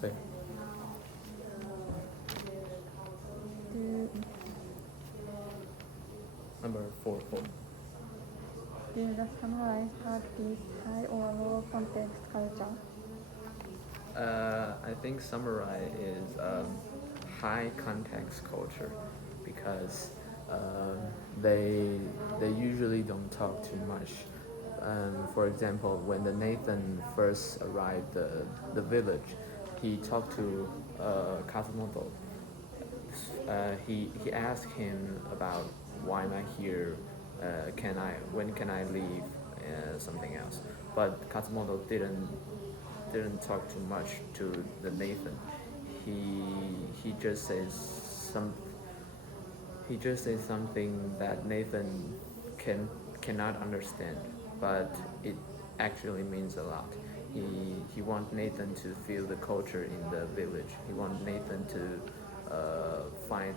费。Number 4. Do the samurais practice high or low context culture? I think samurai is high context culture because they usually don't talk too much. For example, when the Nathan first arrived the village, he talked to Katsumoto. He asked him about why am I here, when can I leave, something else. But Katsumoto didn't talk too much to the Nathan. He just says some he just says something that Nathan cannot understand, but it actually means a lot. He wants Nathan to feel the culture in the village. He wants Nathan to find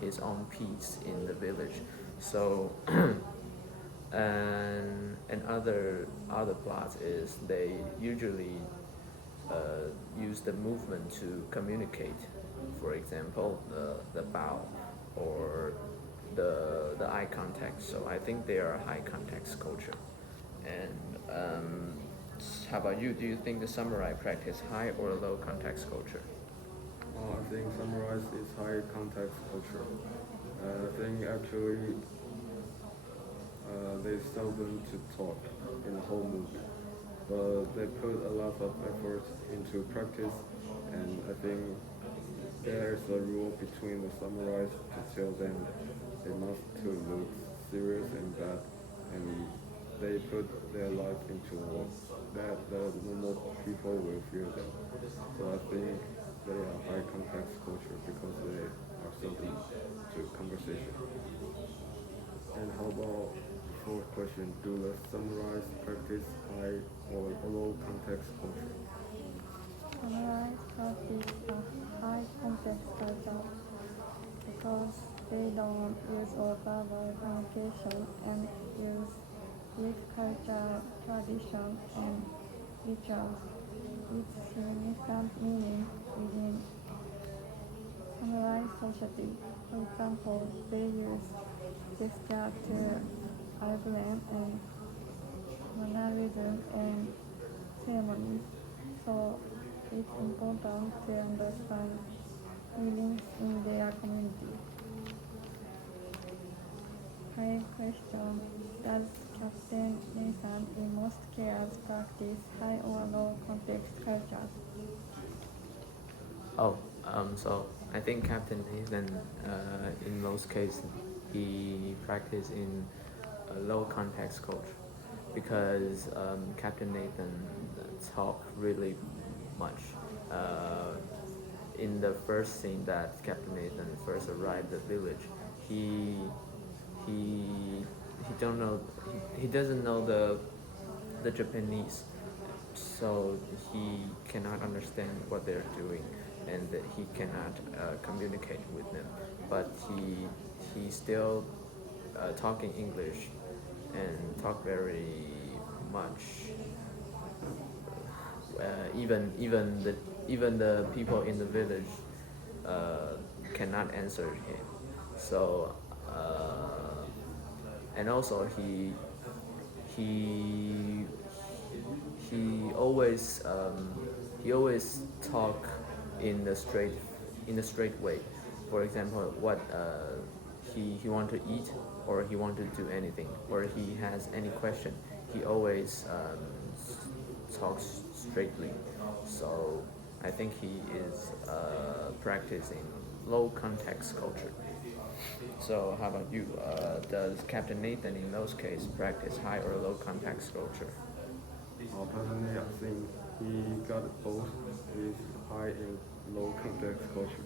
his own peace in the village. So and other plots is they usually use the movement to communicate. For example, the bow or the eye contact. So I think they are a high context culture. And how about you? Do you think the samurai practice high or low context culture? I think summarize is high context culture. I think actually they seldom to talk in the whole movie, but they put a lot of effort into practice, and I think there's a rule between the samurais to tell them they must to look serious and bad, and they put their life into work that the normal people will feel them. So I think they are high context culture because they are seldom to conversation. And how about the fourth question? Do the samurais practice high or low context culture? Samurais practice a high context culture because they don't use all verbal communication and use deep cultural tradition and rituals with significant meaning within samurai society. For example, they use gesture to emblem and mannerism and ceremonies. So it's important to understand feelings in their community. High question: does Captain Nathan in most cases practice high or low context culture? So I think Captain Nathan, in most cases, he practice in a low context culture because Captain Nathan talk really much. In the first scene that Captain Nathan first arrived at the village, he he don't know he doesn't know the Japanese, so he cannot understand what they're doing, and that he cannot communicate with them. But he still talking English and talk very much. Even the people in the village cannot answer him. So and also he he always talk in the straight way. For example, what he want to eat, or he want to do anything, or he has any question, he always talks straightly. So I think he is practicing low context culture. So how about you? Does Captain Nathan in those cases practice high or low context culture? Personally, I think he got both with high and low context culture.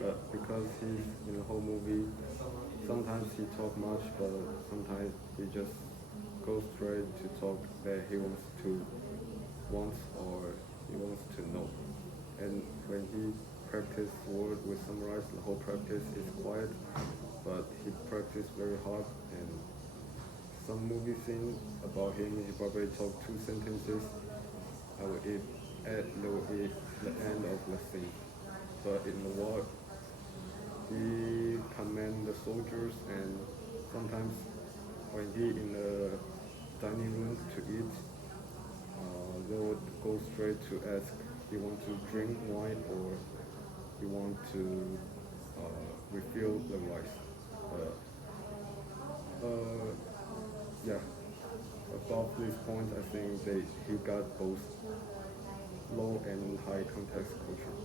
But because he's in the whole movie, sometimes he talk much, but sometimes he just goes straight to talk that wants or he wants to know. And when he practice word with summarize, the whole practice is quiet, but he practiced very hard. And some movie scene about him, he probably talk two sentences. I will eat at the end of the and the soldiers, and sometimes when he in the dining room to eat, they would go straight to ask, you want to drink wine or you want to refill the rice. Yeah, above this point, I think he got both low and high context culture.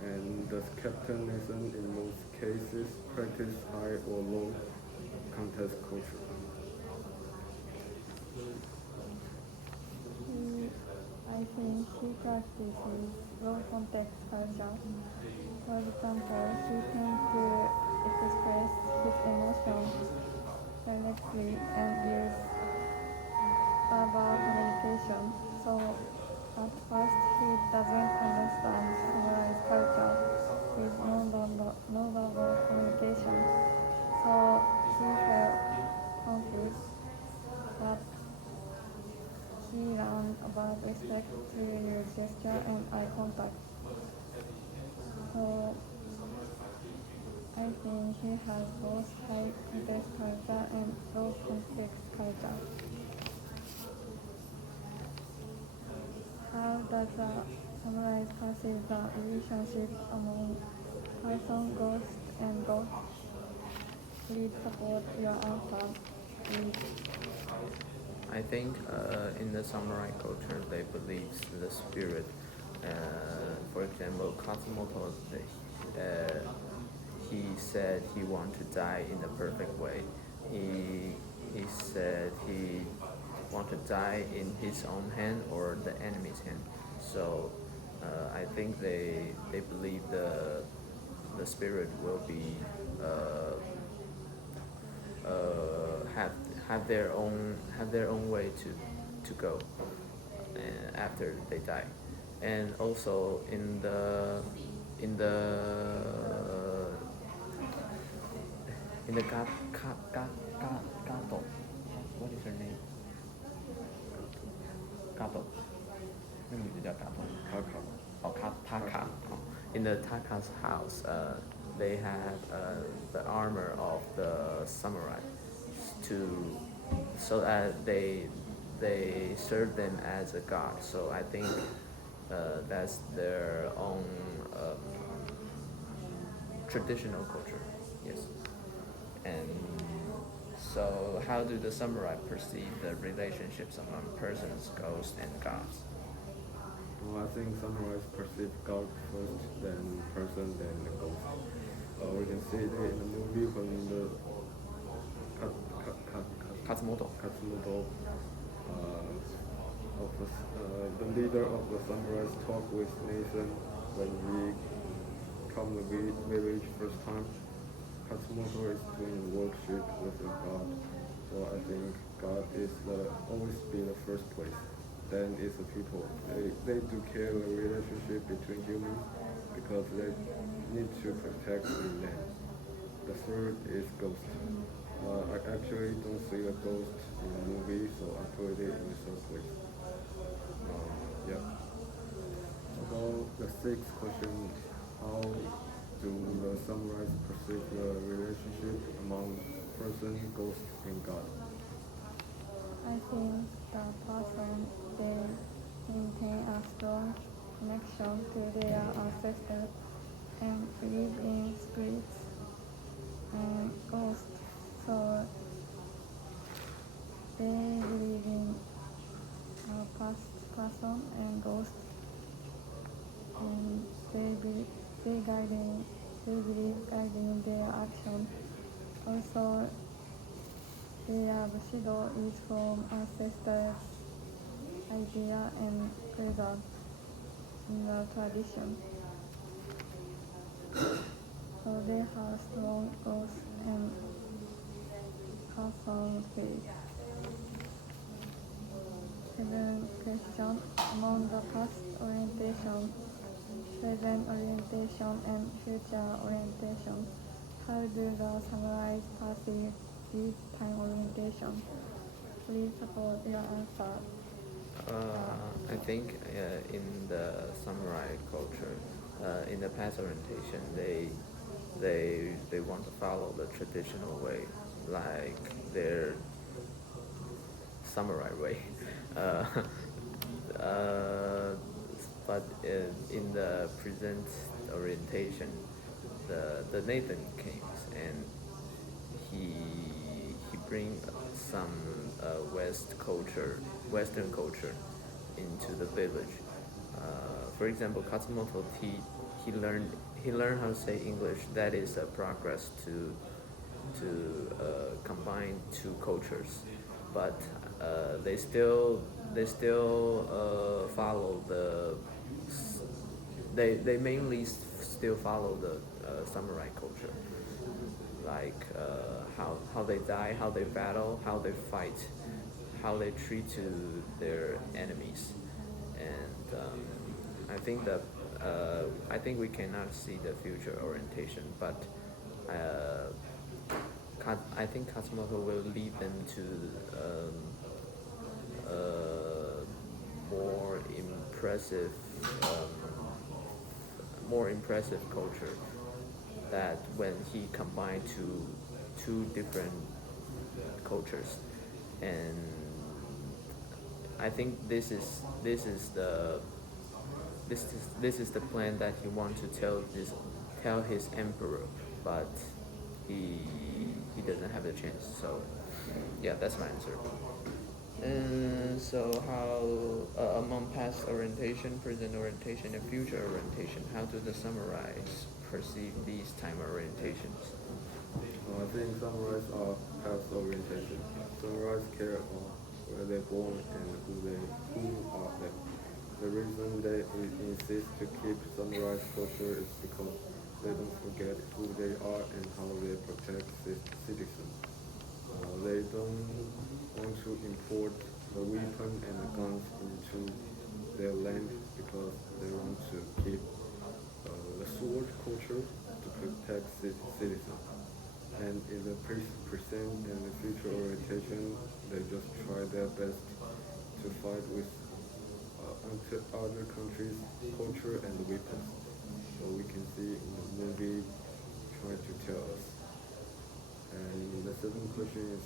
And does Captain Nathan in most cases practice high or low context culture? He, I think he practices low context culture. For example, he tends to express his emotions directly and use verbal communication. So at first he doesn't understand summarized culture with non-verbal communication. So he felt confused, but he learned about respect through gesture and eye contact. So I think he has both high context culture and low context culture. How does a samurai perceive the relationship among person, ghost, and god? Please support your answer. Please. I think in the samurai culture, they believe the spirit. For example, Katsumoto, he said he want to die in the perfect way. He said he want to die in his own hand or the enemy's hand. So I think they believe the spirit will be have have their own way to go after they die, and also in the Gato, what is her name? Gato. 那个女的叫 Gato。Kaka. Oh, Taka. In the Taka's house, they had the armor of the samurai, so that they serve them as a god. So I think that's their own traditional culture. Yes. And so, how do the samurai perceive the relationships among persons, ghosts, and gods? Well, I think samurais perceive God first, then person, then the ghost. We can see it in the movie when the Katsumoto, the leader of the samurais, talk with Nathan when he come to the village first time. Katsumoto is doing worship with the god, so I think God is always be the first place. Then it's the people. They do care the relationship between humans because they need to protect the land. The third is ghost. I actually don't see a ghost in the movie, so I put it in the third place. Yeah. About the sixth question, how do the samurais perceive the relationship among person, ghost, and God? I think the person they maintain a strong connection to their ancestors and believe in spirits and ghosts. So they believe in a past person and ghosts, and they believe guiding their action. Also, their Bushido is from ancestors' idea and preserved in the tradition. So they have strong ghost and person faith. Seventh question, among the past orientation, present orientation, and future orientation, how do the samurais perceive this time orientation? Please support your answer. I think in the samurai culture, in the past orientation, they want to follow the traditional way, like their samurai way. Uh, uh, but in the present orientation, the Nathan came and he he bring some Western culture into the village. For example, Katsumoto he learned how to say English. That is a progress to combine two cultures, but they still follow they mainly still follow the samurai culture, like how they die, how they battle, how they fight, how they treat to their enemies, and I think we cannot see the future orientation, but uh, I think Katsumoto will lead them to more impressive, more impressive culture. That when he combined two different cultures, and I think this is the plan that he wants to tell his emperor, but he he doesn't have the chance. So yeah, that's my answer. And so how among past orientation, present orientation, and future orientation, how do the samurais perceive these time orientations? I think samurais are past orientation. Samurais care about where they're born and who are they. The reason they insist to keep samurai culture is because they don't forget who they are and how they protect citizens. They don't want to import the weapon and the guns into their land because they want to keep the sword culture to protect citizens. And in the present and the future orientation, they just try their best to fight with other countries' culture and weapons. So we can see in the movie trying to tell us. And the second question is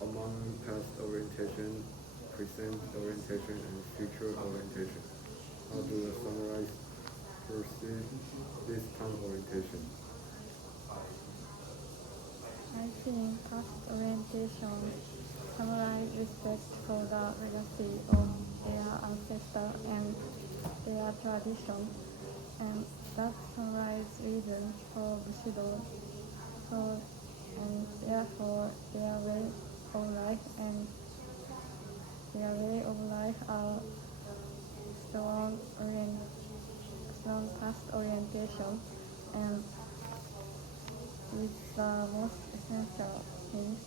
among past orientation, present orientation, and future orientation. How do the samurais perceive this time orientation? I think past orientation summarize respect for the legacy of their ancestor and their tradition, and that summarize reason for Bushido, so and therefore their way of life and their way of life are strong strong past orientation, and with the most essential things.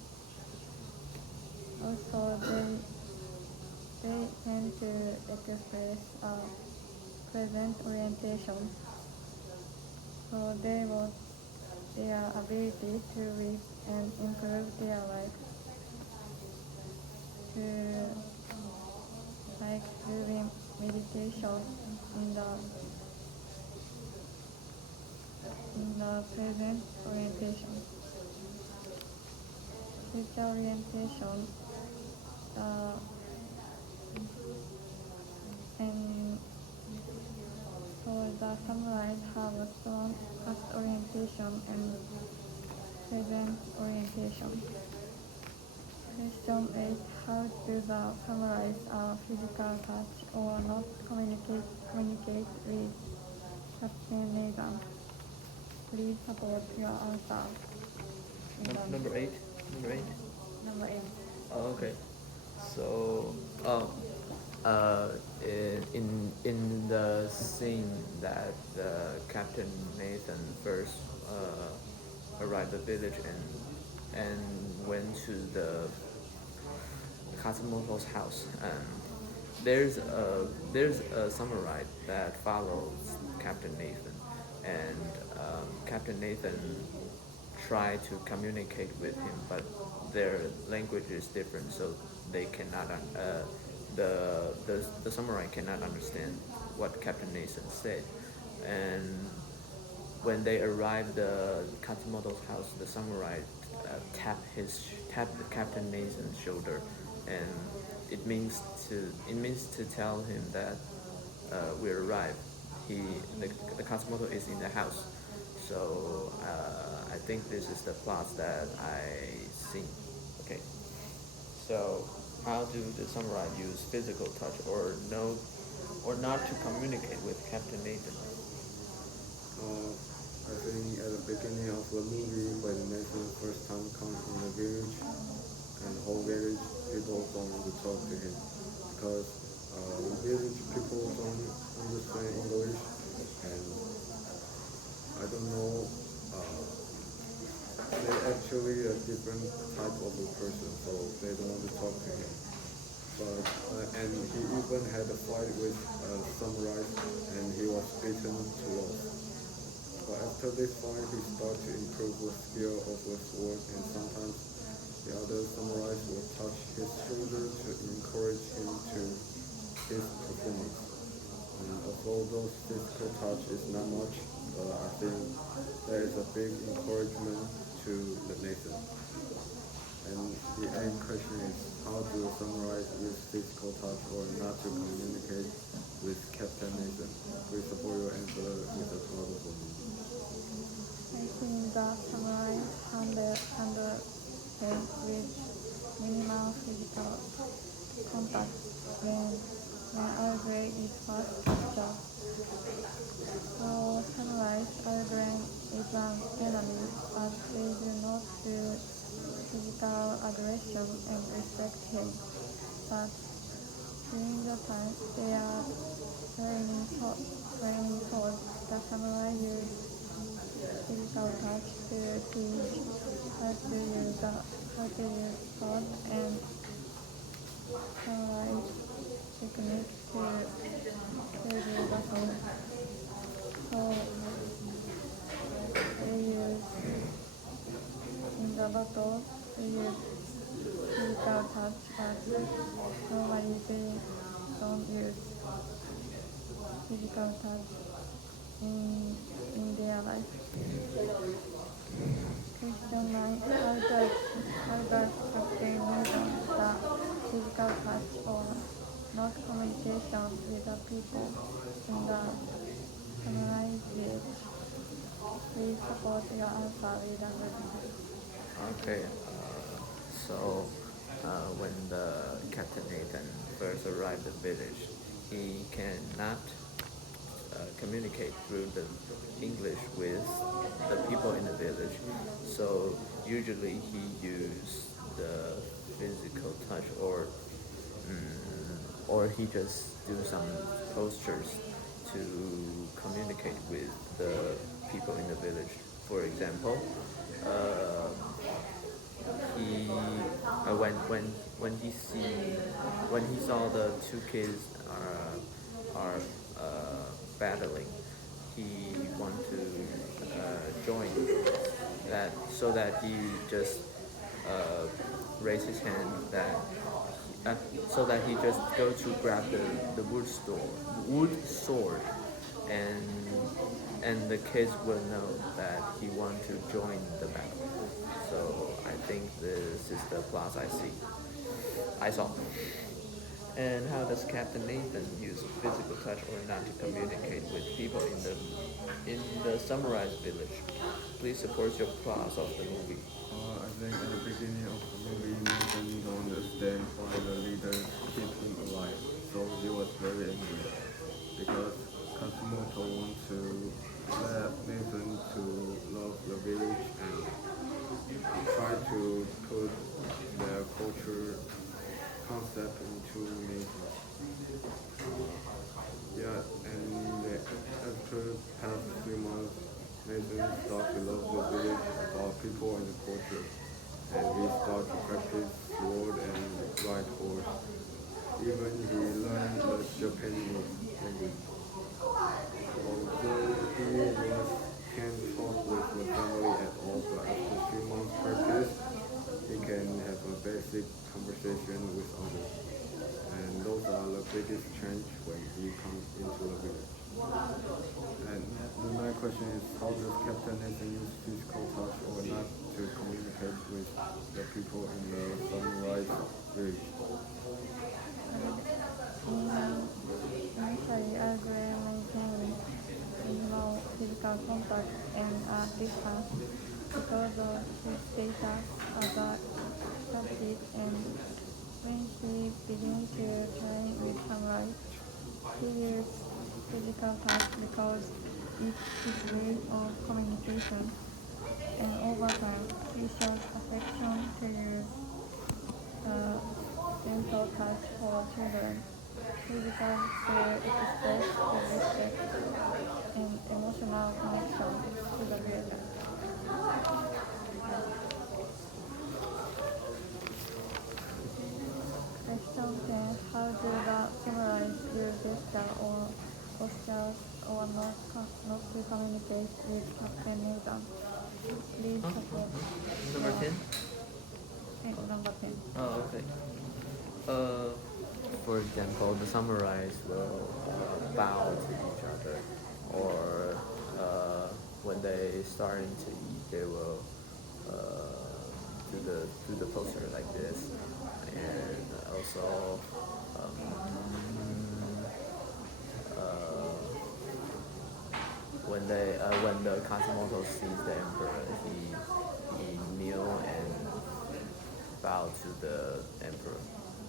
Also, they tend to express a present orientation, so they want their ability to live and improve their life, to like doing meditation in the present orientation. Future orientation, uh, and so the samurais have a strong past orientation and present orientation. Question 8. How do the samurais physical touch or not communicate with Captain Nathan? Please support your answer. Number eight. Number eight. Number 8. Oh, okay. So, in the scene that Captain Nathan first arrived at the village and went to the Katsumoto's house, there's a samurai that follows Captain Nathan, and Captain Nathan try to communicate with him, but their language is different, so they cannot. The samurai cannot understand what Captain Nathan said, and when they arrived at Katsumoto's house, the samurai tapped the Captain Nathan's shoulder, and it means to tell him that we arrived. He the Katsumoto is in the house, so I think this is the plot that I see. Okay, so how do the samurai use physical touch or not to communicate with Captain Nathan? I think at the beginning of the movie, when Nathan first time comes in the village, and the whole village people don't want to talk to him because the village people don't understand English, and I don't know. They're actually a different type of a person, so they don't want to talk to him. But and he even had a fight with samurai, and he was beaten to loss. But after this fight, he started to improve the skill of the sword, and sometimes the other samurais would touch his shoulder to encourage him to his performance. And although those physical touch is not much, I think there is a big encouragement to the Nathan. And the end question is, how do samurais use physical touch or not to communicate with Captain Nathan? Please support your answer with a trouble for me. I think the samurai handle him with minimal physical contact when Earl Grey is first job. So samurai Earl Grey is an enemy, but they do not feel physical aggression and respect him. But during the time they are training sword, the samurai use physical touch to teach how to use sword and samurai technique to do the same. So they use in the battle they use physical touch, but normally they don't use physical touch in their life. Question 9. How does Captain Nathan the physical touch or not communication with the people in the samurai village? Please support your answer with a review. Okay, so when the Captain Nathan first arrived at the village, he cannot communicate through the English with the people in the village. So usually he used the physical touch or he just do some postures to communicate with the people in the village. For example, he when he saw the two kids are battling, he want to join that, so that he just raise his hand so that he just go to grab the wood sword, and the kids will know that he want to join the battle. So I think this is the plot I saw. And how does Captain Nathan use physical touch or not to communicate with people in the samurai's village? Please support your plot of the movie. I think at the beginning of the movie, Nathan don't understand why the leader keep him alive, so he was very angry because Katsumoto wants to let Nathan to love the village and try to put their culture concept into Nathan. And after past few months, Nathan started to love the village, our people and the culture, and he started to practice sword and ride horse. Even he learned the Japanese language. Although can't talk with the family at all, but after 3 months practice, he can have a basic conversation with others. And those are the biggest change when he comes into the village. And the next question is, how does Captain Nathan use physical touch or not to communicate with the people in the Sunrise Village? Initially, Aldrin maintained minimal physical contact and distance because of his status as a captive, and when he began to train with samurai, he used physical touch because it's his way of communication, and over time he showed affection to use gentle touch for children. He began to express his respect and emotional connection to the villagers. Question 10. How do the samurai use gesture or postures or not to communicate with Captain Nathan? Please support. Number 10? Number 10. Oh, okay. For example, the samurais will bow to each other, or when they starting to eat, they will do the posture like this, and also when the Katsumoto sees the emperor, he kneel and bow to the emperor.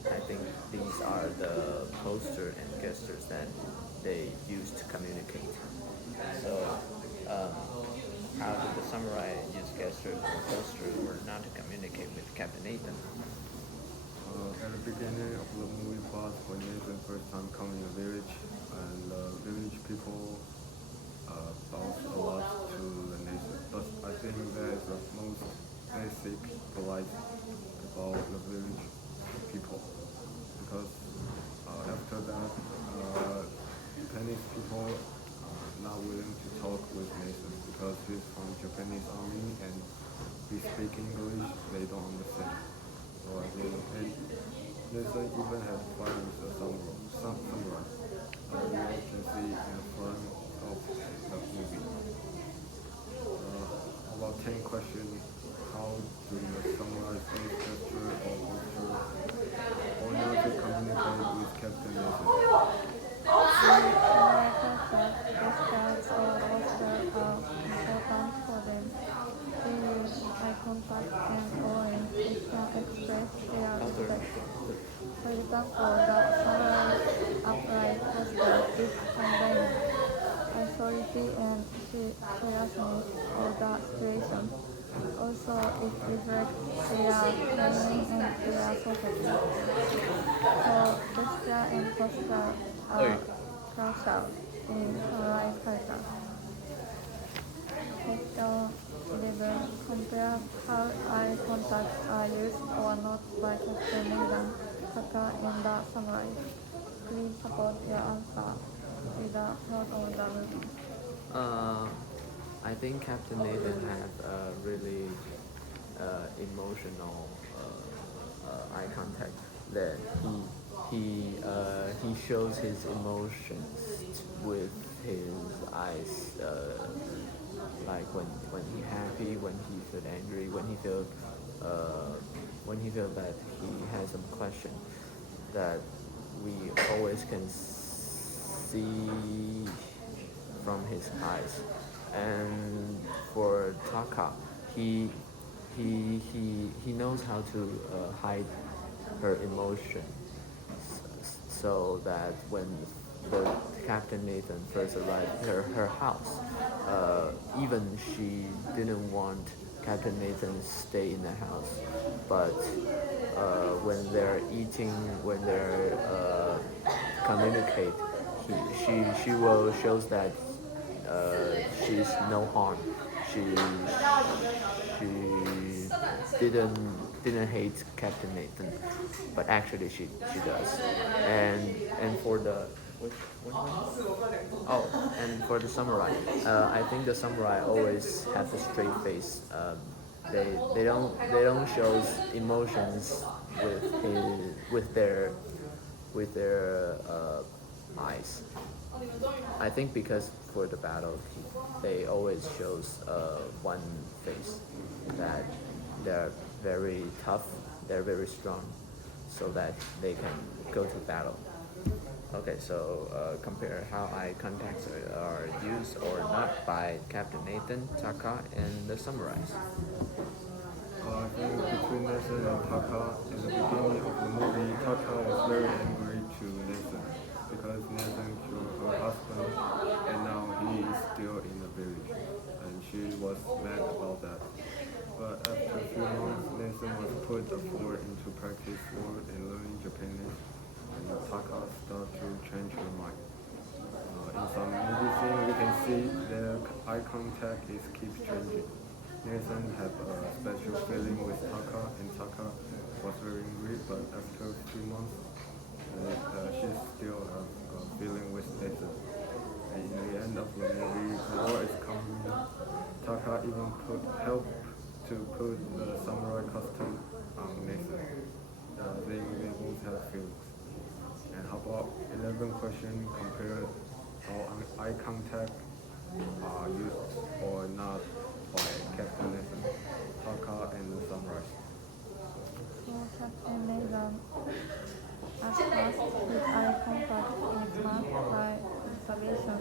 I think these are the posture and gestures that they use to communicate. So, how did the samurai use gestures or posture or not to communicate with Captain Nathan? At the beginning of the movie plot, when Nathan first time coming to the village, and the village people bows a lot to the Nathan. But I think that is the most basic polite about the village people, because after that, Japanese people not willing to talk with Nathan because he's from Japanese army and we speak English, they don't understand. So I think Nathan even had fun with the samurai. You can see in front of the movie. About 10 questions. How do the samurai face gesture or posture or not to communicate with Captain Nathan? Samurai culture, gestures or posture are important for them. They use eye contact and always express their respect. For example, the samurai upright posture is conveying authority and seriousness of the situation. Also, it reflects their training and their society. So, gesture and posture are crucial in samurai culture. Question 11. Compare how eye contacts are used or not by Captain Nathan, Kaka, and the samurai. Please support your answer with the help of the movie. I think Captain Nathan had a really emotional eye contact that he shows his emotions with his eyes, like when he happy, when he feel angry, when he feel that he has some question that we always can see from his eyes. And for Taka, he knows how to hide her emotion, so that when the Captain Nathan first arrived at her house, even she didn't want Captain Nathan to stay in the house, but when they're eating, when they're communicate, she will shows that she's no harm. She didn't hate Captain Nathan, but actually she does. And for the which one? Oh, and for the samurai, I think the samurai always have a straight face. They don't show emotions with their eyes. I think because for the battle, they always shows one face that they're very tough, they're very strong, so that they can go to battle. Okay, so compare how eye contacts are used or not by Captain Nathan, Taka, and the samurais. I think between Nathan and Taka, in the beginning of the movie, Taka was very angry to Nathan because Nathan killed her husband and now he is still in the village. And she was mad about that. But after a few months, Nathan was put forward into practice word and learning Japanese, and Taka started to change her mind. In some movie scene, we can see their eye contact is keep changing. Nathan had a special feeling with Taka, and Taka was very angry, but after a few months, she still has a feeling with Nathan. And in the end of the movie, war is coming. Taka even help to put the samurai costume on Nathan. They both have feelings. And how about 11 question compare how eye contact are used or not by Captain Nathan, Taka, and the samurai. So Captain Nathan, at first his eye contact is marked by observation,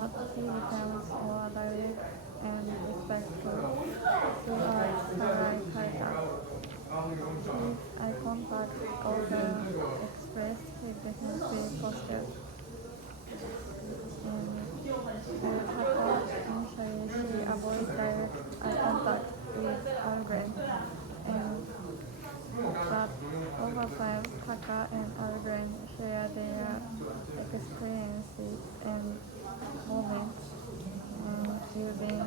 but he becomes more direct and respectful throughout samurai culture. His eye contact often expressed his defensive posture. Initially, she avoids direct eye contact with Algren, but over time, Taka and Algren share their experiences and moments using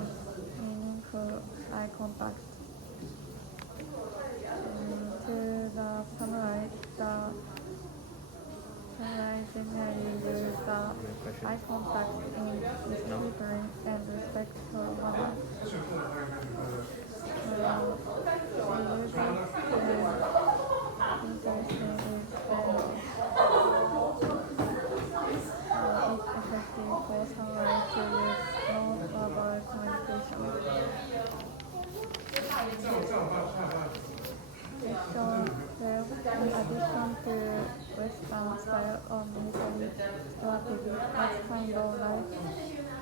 meaningful eye contact. To the samurai, samurai generally use the eye contact in disciplined and respectful manner. The using interesting is very it's effective for samurai to use non-verbal communication. Section 12, in addition to Western style of military strategy, what kind of life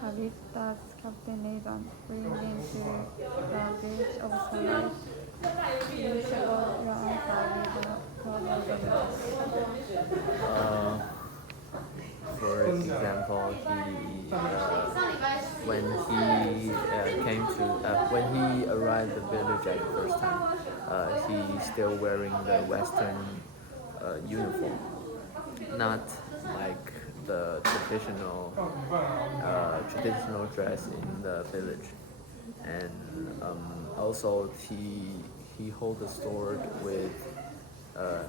habits does Captain Nathan bring into the village of samurai? You show your answer with the proverb. For example, when he arrived at the village at the first time, he's still wearing the Western uniform, not like the traditional dress in the village, and also he holds a sword with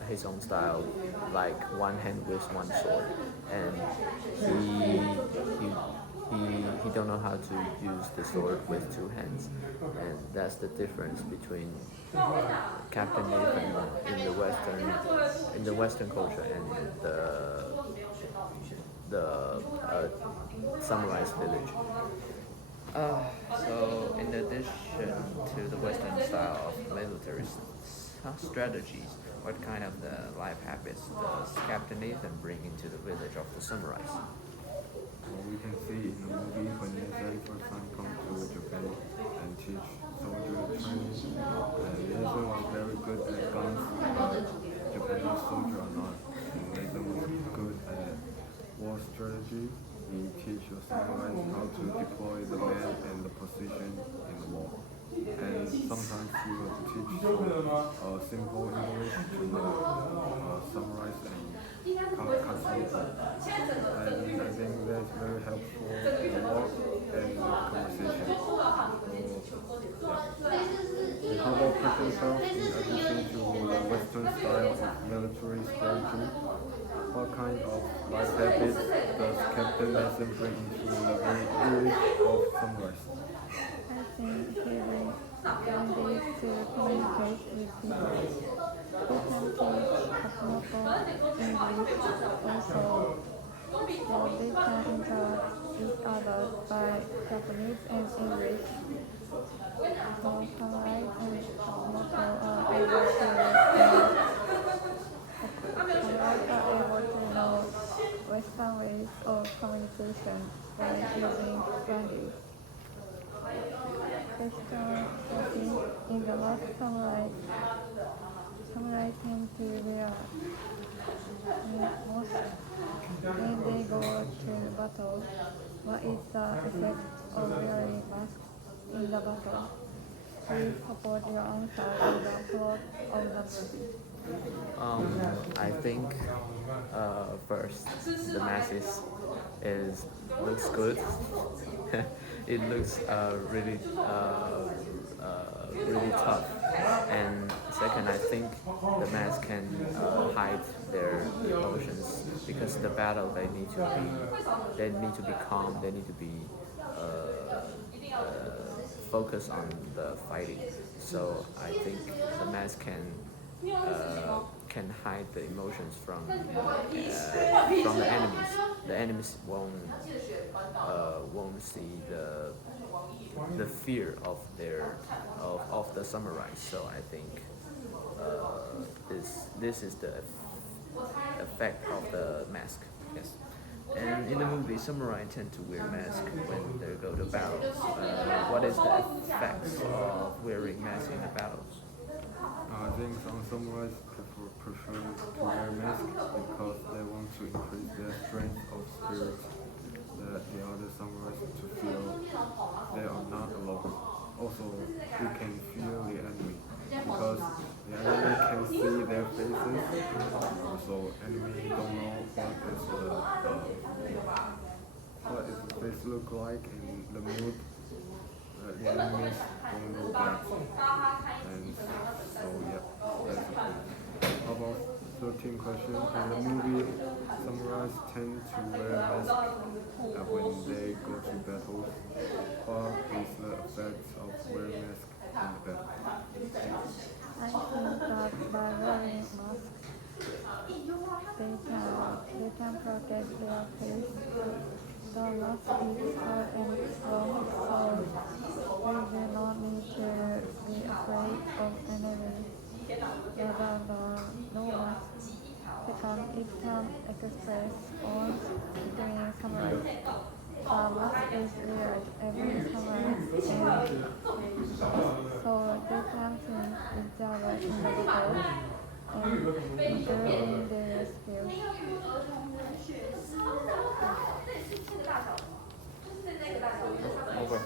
his own style, like one hand with one sword, and he don't know how to use the sword with two hands, and that's the difference between Captain Nathan in the Western culture and the samurai's village. So in addition to the Western style of military strategies, what kind of the life habits does Captain Nathan bring into the village of the samurais? We can see in the movie when Nathan first time come to Japan and teach soldier training, Nathan was very good at guns, but Japanese soldier are not. And Nathan was good at war strategy. He teach the samurais how to deploy the men and the position in the war. And sometimes he will teach simple English to the samurais and Katsuki. And I think that's very helpful in work and conversation. And how about Captain Self, in addition to the Western style of military strategy, what kind of life habits does Captain Nathan bring into the village of samurais? I think he will find ways to communicate with people. He can teach Katsumoto English also, so they can Japanese and English. So samurai and Kawamoto are able to know Western ways of communication by using language. Question 14. In the last samurai, samurai tend to wear most when they go to battle. What is the effect of wearing masks in the battle? Please support your answer with the plot of the movie. I think first the mask is looks good. It looks really tough. And second, I think the mask can hide their emotions because the battle they need to be calm. They need to be focused on the fighting. So I think the mask can hide the emotions from the enemies. The enemies won't see the fear of the samurai. So I think this is the effect of the mask. Yes. And in the movie, samurai tend to wear masks when they go to battles. What is the effect of wearing masks in the battles? I think some samurais prefer to wear masks because they want to increase their strength of spirit, that the other samurais to feel they are not alone. Also, they can feel the enemy because the enemy can see their faces. So enemy don't know what is the face look like in the mood. The enemies don't know that. And so yeah, that's the point. How about 13 question? In the movie, samurais tend to wear masks when they go to battles. What is the effect of wearing masks in the battle? I think that by wearing masks, they can protect their face. The mask is hard and strong, so we do not need to be afraid of enemies rather than no mask. Second, it can express bonds between samurais. The mask is weird every samurai, and so they can see each other in the battle and improving their skills. Over.